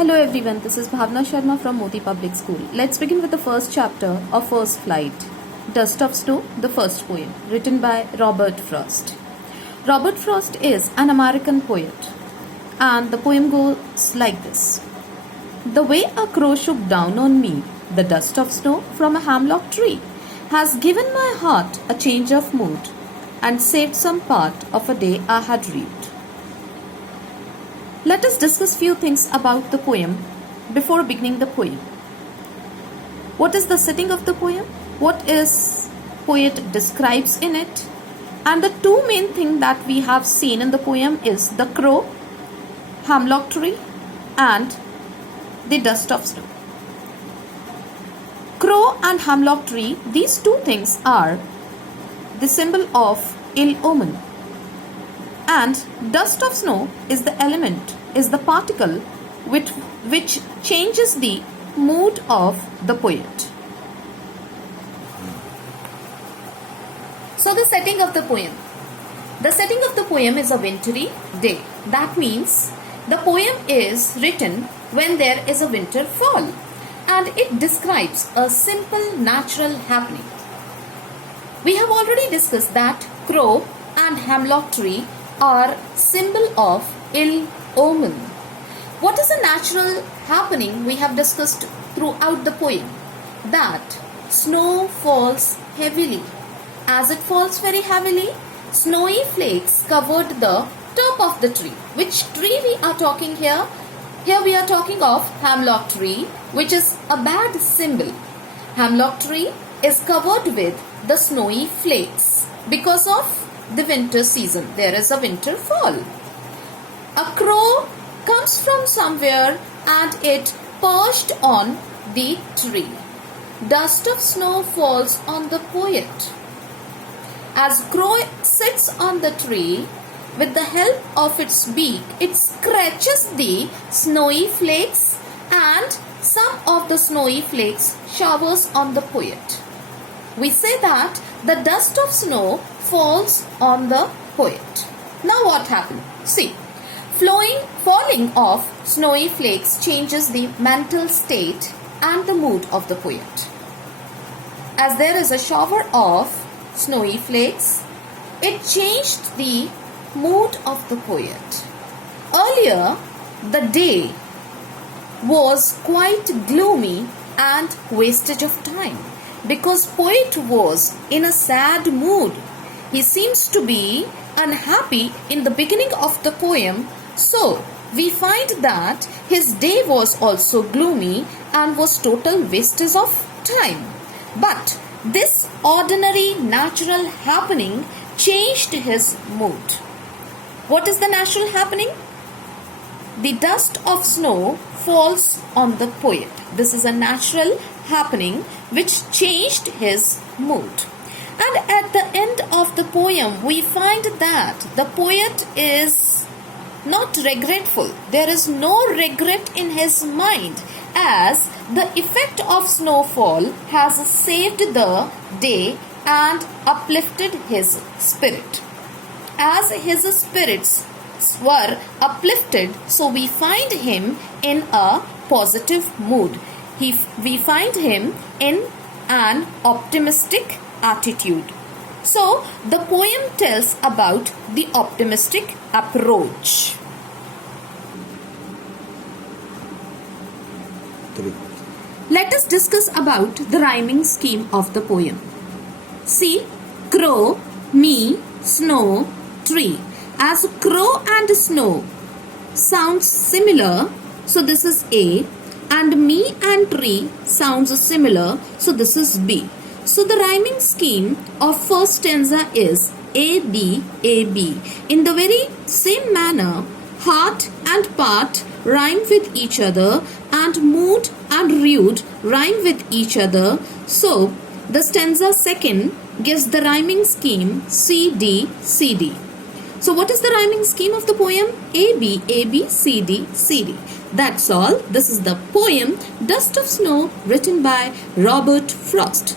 Hello everyone, this is Bhawana Sharma from Modi Public School. Let's begin with the first chapter of First Flight, Dust of Snow, the first poem, written by Robert Frost. Robert Frost is an American poet, and the poem goes like this. The way a crow shook down on me, the dust of snow from a hemlock tree, has given my heart a change of mood and saved some part of a day I had read. Let us discuss few things about the poem before beginning the poem. What is the setting of the poem? What is poet describes in it? And the two main things that we have seen in the poem is the crow, hemlock tree, and the dust of snow. Crow and hemlock tree, these two things are the symbol of ill omen. And dust of snow is the element, is the particle which changes the mood of the poet. So the setting of the poem. The setting of the poem is a wintry day. That means the poem is written when there is a winter fall, and it describes a simple natural happening. We have already discussed that crow and hemlock tree are symbol of ill omen. What is a natural happening we have discussed throughout the poem? That snow falls heavily. As it falls very heavily, snowy flakes covered the top of the tree. Which tree we are talking here? Here we are talking of hemlock tree, which is a bad symbol. Hemlock tree is covered with the snowy flakes because of the winter season. There is a winter fall. A crow comes from somewhere and it perched on the tree. Dust of snow falls on the poet. As crow sits on the tree, with the help of its beak, it scratches the snowy flakes, and some of the snowy flakes showers on the poet. We say that the dust of snow falls on the poet. Now what happened? See, falling of snowy flakes changes the mental state and the mood of the poet. As there is a shower of snowy flakes, it changed the mood of the poet. Earlier, the day was quite gloomy and wastage of time, because poet was in a sad mood. He seems to be unhappy in the beginning of the poem, so we find that his day was also gloomy and was total wastage of time. But this ordinary natural happening changed his mood. What is the natural happening? The dust of snow falls on the poet. This is a natural happening which changed his mood. And at the end of the poem, we find that the poet is not regretful. There is no regret in his mind, as the effect of snowfall has saved the day and uplifted his spirit. As his spirits were uplifted, so we find him in a positive mood. We find him in an optimistic attitude. So the poem tells about the optimistic approach. Let us discuss about the rhyming scheme of the poem. See, crow, me, snow, tree. As crow and snow sounds similar, so this is A, and me and tree sounds similar, so this is B. So the rhyming scheme of first stanza is A, B, A, B. In the very same manner, heart and part rhyme with each other, and mood and rude rhyme with each other. So the stanza second gives the rhyming scheme C, D, C, D. So what is the rhyming scheme of the poem? A, B, A, B, C, D, C, D. That's all. This is the poem Dust of Snow, written by Robert Frost.